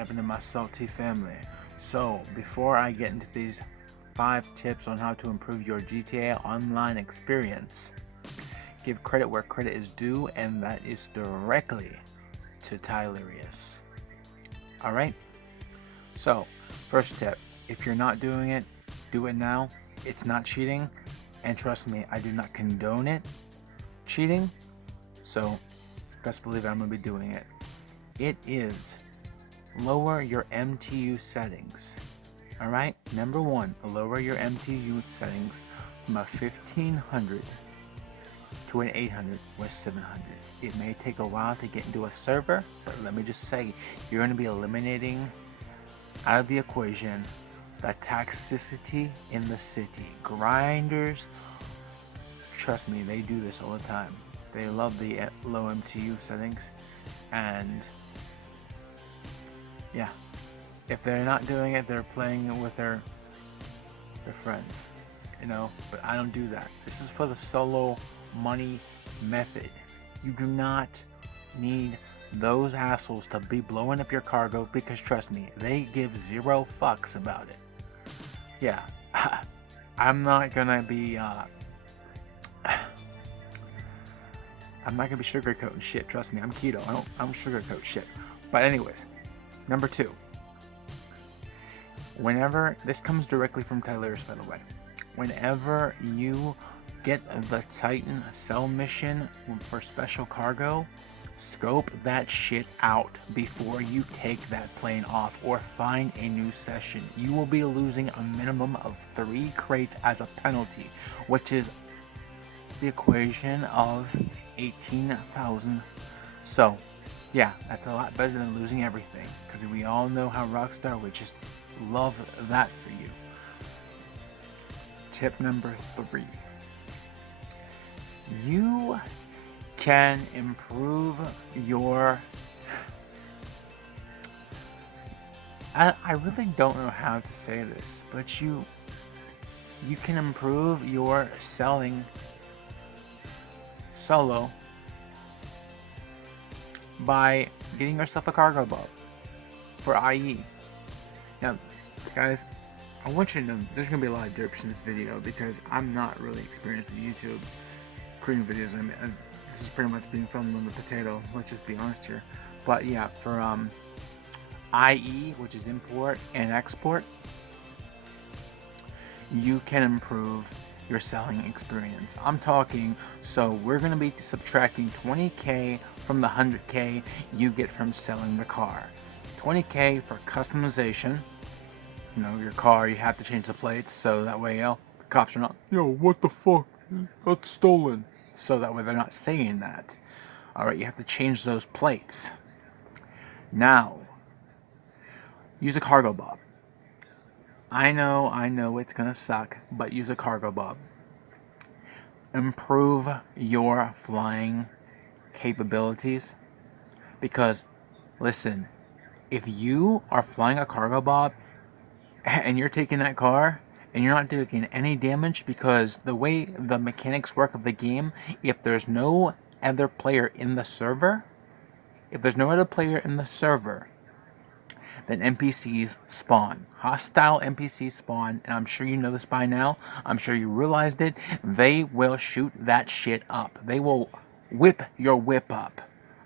happened to my salty family. So, before I get into these 5 tips on how to improve your GTA Online experience, give credit where credit is due, and that is directly to Tylerius. Alright? So, first tip, if you're not doing it, do it now. It's not cheating, and trust me, I do not condone it cheating, so best believe I'm going to be doing it. It is lower your MTU settings. Alright? Number 1, lower your MTU settings from a 1500 to an 800 or 700. It may take a while to get into a server, but let me just say, you're going to be eliminating out of the equation the toxicity in the city. Grinders, trust me, they do this all the time. They love the low MTU settings, and yeah, if they're not doing it, they're playing it with their friends, you know. But I don't do that. This is for the solo money method. You do not need those assholes to be blowing up your cargo, because trust me, they give 0 fucks about it. Yeah, I'm not gonna be sugarcoating shit. Trust me, I'm keto. I don't sugarcoat shit. But anyways, number 2. Whenever, this comes directly from Tylerius, by the way. Whenever you get the Titan cell mission for special cargo, scope that shit out before you take that plane off or find a new session. You will be losing a minimum of 3 crates as a penalty, which is the equation of 18,000. So yeah, that's a lot better than losing everything, because we all know how Rockstar would just love that for you. Tip number 3. You can improve your... I really don't know how to say this, but you can improve your selling solo by getting yourself a cargo boat for IE. Now, guys, I want you to know there's going to be a lot of derps in this video, because I'm not really experienced with YouTube creating videos. I mean, this is pretty much being filmed on the potato, let's just be honest here. But yeah, for IE, which is import and export, you can improve your selling experience. I'm talking, so we're going to be subtracting 20k from the 100k you get from selling the car. 20k for customization. You know, your car, you have to change the plates, so that way, the cops are not, what the fuck, that's stolen. So that way they're not saying that. Alright, you have to change those plates. Now, use a cargo bob. I know it's gonna suck, but use a cargo bob. Improve your flying capabilities, because, listen, if you are flying a cargo bob and you're taking that car and you're not taking any damage, because the way the mechanics work of the game, if there's no other player in the server, then NPCs spawn. Hostile NPCs spawn, and I'm sure you know this by now. I'm sure you realized it. They will shoot that shit up. They will whip your whip up.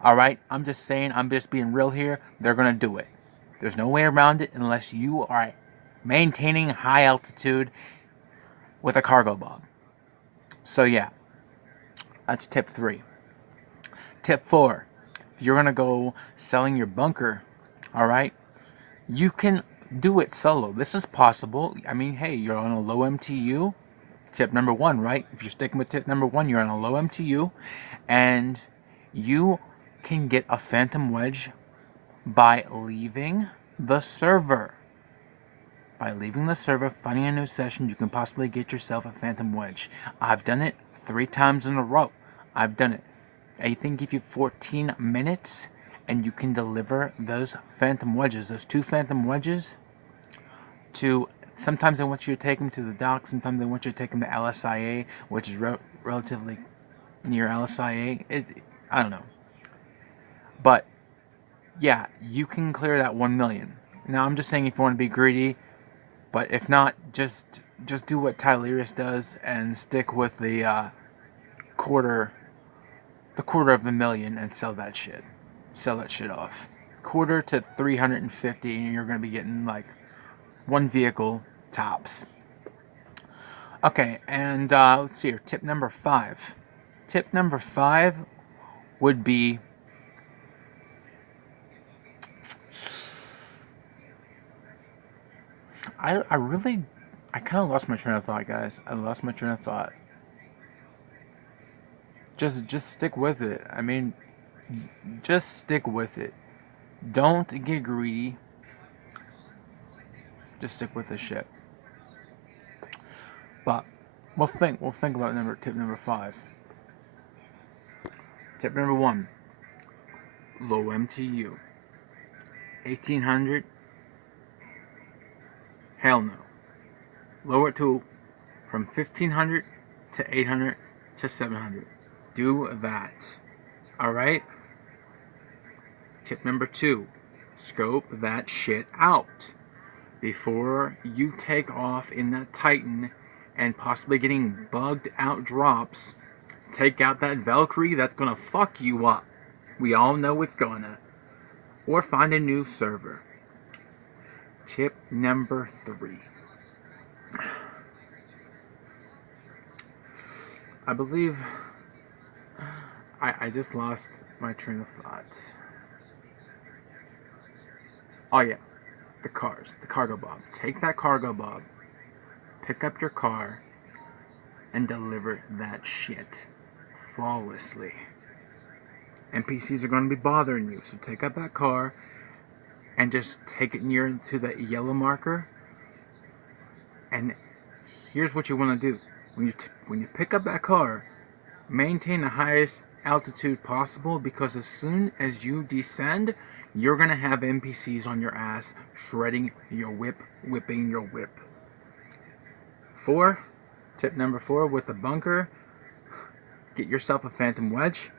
Alright? I'm just saying, I'm just being real here. They're gonna do it. There's no way around it unless you are maintaining high altitude with a cargo bob. So yeah, that's tip 3. Tip 4, if you're gonna go selling your bunker, alright, you can do it solo. This is possible. I mean, hey, you're on a low MTU. Tip number 1, right? If you're sticking with tip number 1, you're on a low MTU, and you can get a phantom wedge by leaving the server. By leaving the server, finding a new session, you can possibly get yourself a phantom wedge. I've done it 3 times in a row. I've done it. I think give you 14 minutes, and you can deliver those phantom wedges, those 2 phantom wedges, to, sometimes they want you to take them to the dock, sometimes they want you to take them to LSIA, which is relatively near LSIA. I don't know. But yeah, you can clear that 1 million. Now I'm just saying if you want to be greedy, but if not, just do what Tylerius does and stick with quarter the quarter of the million and sell that shit. Sell that shit off. Quarter to 350, and you're gonna be getting like one vehicle tops. Okay, and let's see here. Tip number 5. Tip number 5 would be I kind of lost my train of thought, guys. I lost my train of thought. Just stick with it. I mean, just stick with it. Don't get greedy. Just stick with the shit. But we'll think about tip number 5. Tip number 1. Low MTU. 1800. Hell no. Lower it to from 1500 to 800 to 700. Do that. Alright? Tip number 2. Scope that shit out. Before you take off in that Titan and possibly getting bugged out drops, take out that Valkyrie that's gonna fuck you up. We all know it's gonna. Or find a new server. Tip number 3. I believe I just lost my train of thought. Oh yeah, the cars, the cargo bob. Take that cargo bob, pick up your car, and deliver that shit flawlessly. NPCs are going to be bothering you, so take up that car and just take it near to the yellow marker. And here's what you want to do: when you pick up that car, maintain the highest altitude possible, because as soon as you descend, you're gonna have NPCs on your ass shredding your whip, whipping your whip. 4. Tip number 4 with the bunker: get yourself a phantom wedge.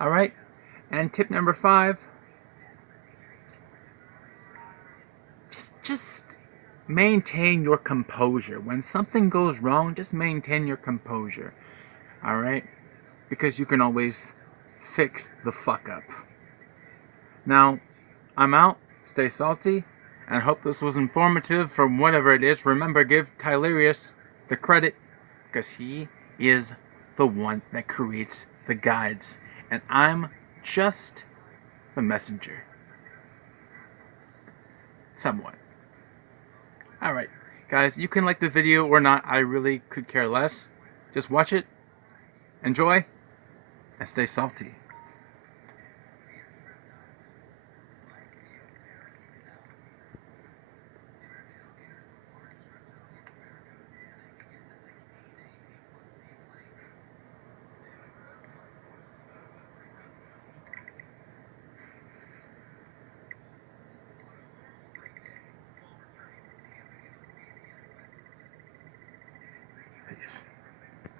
Alright, and tip number 5, just maintain your composure. When something goes wrong, just maintain your composure. Alright? Because you can always fix the fuck up. Now, I'm out. Stay salty. And I hope this was informative for whatever it is. Remember, give Tylerius the credit, because he is the one that creates the guides. And I'm just the messenger. Somewhat. Alright, guys, you can like the video or not. I really could care less. Just watch it, enjoy, and stay salty.